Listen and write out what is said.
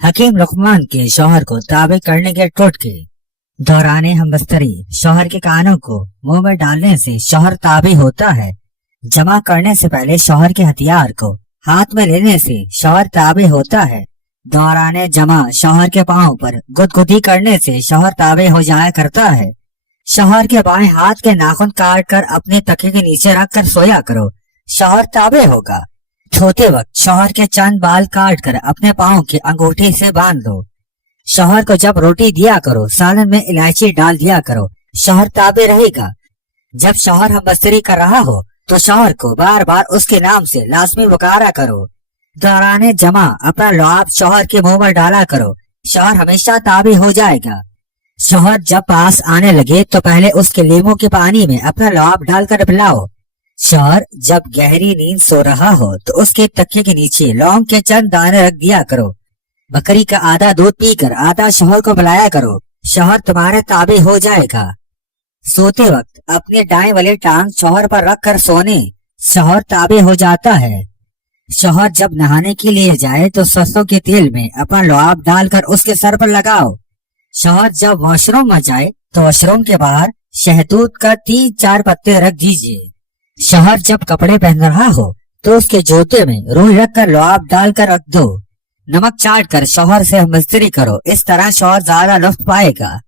हकीम लुकमान के शौहर को ताबे करने के टोटके। दौराने हमबस्तरी शौहर के कानों को मुंह में डालने से शौहर ताबे होता है। जमा करने से पहले शौहर के हथियार को हाथ में लेने से शौहर ताबे होता है। दौराने जमा शौहर के पांव पर गुदगुदी करने से शौहर ताबे हो जाया करता है। शौहर के बाएं हाथ के नाखून काट कर अपने तकिए के नीचे रख कर सोया करो, शौहर ताबे होगा। सोते वक्त शौहर के चंद बाल काट कर अपने पाँव की अंगूठी से बांध दो। शौहर को जब रोटी दिया करो सालन में इलायची डाल दिया करो, शौहर ताबे रहेगा। जब शौहर हमबस्तरी कर रहा हो तो शौहर को बार बार उसके नाम से लाजमी पुकारा करो। दौराने जमा अपना लुआब शौहर के मुंह में डाला करो, शौहर हमेशा ताबे हो जाएगा। शौहर जब पास आने लगे तो पहले उसके लीमों के पानी में अपना लुआब डालकर पिलाओ। शौहर जब गहरी नींद सो रहा हो तो उसके तकिए के नीचे लौंग के चंद दाने रख दिया करो। बकरी का आधा दूध पीकर आधा शौहर को पिलाया करो, शौहर तुम्हारे ताबे हो जाएगा। सोते वक्त अपने दाएं वाली टांग शौहर पर रख कर सोने, शौहर ताबे हो जाता है। शौहर जब नहाने के लिए जाए तो सरसों के तेल में अपना लुआब डालकर उसके सर पर लगाओ। शौहर जब वॉशरूम में जाए तो वॉशरूम के बाहर शहतूत का 3-4 पत्ते रख दीजिए। शौहर जब कपड़े पहन रहा हो तो उसके जूते में रुई रख कर लुआब डालकर रख दो। नमक चाट कर शौहर से हमबस्तरी करो, इस तरह शौहर ज्यादा लुत्फ पाएगा।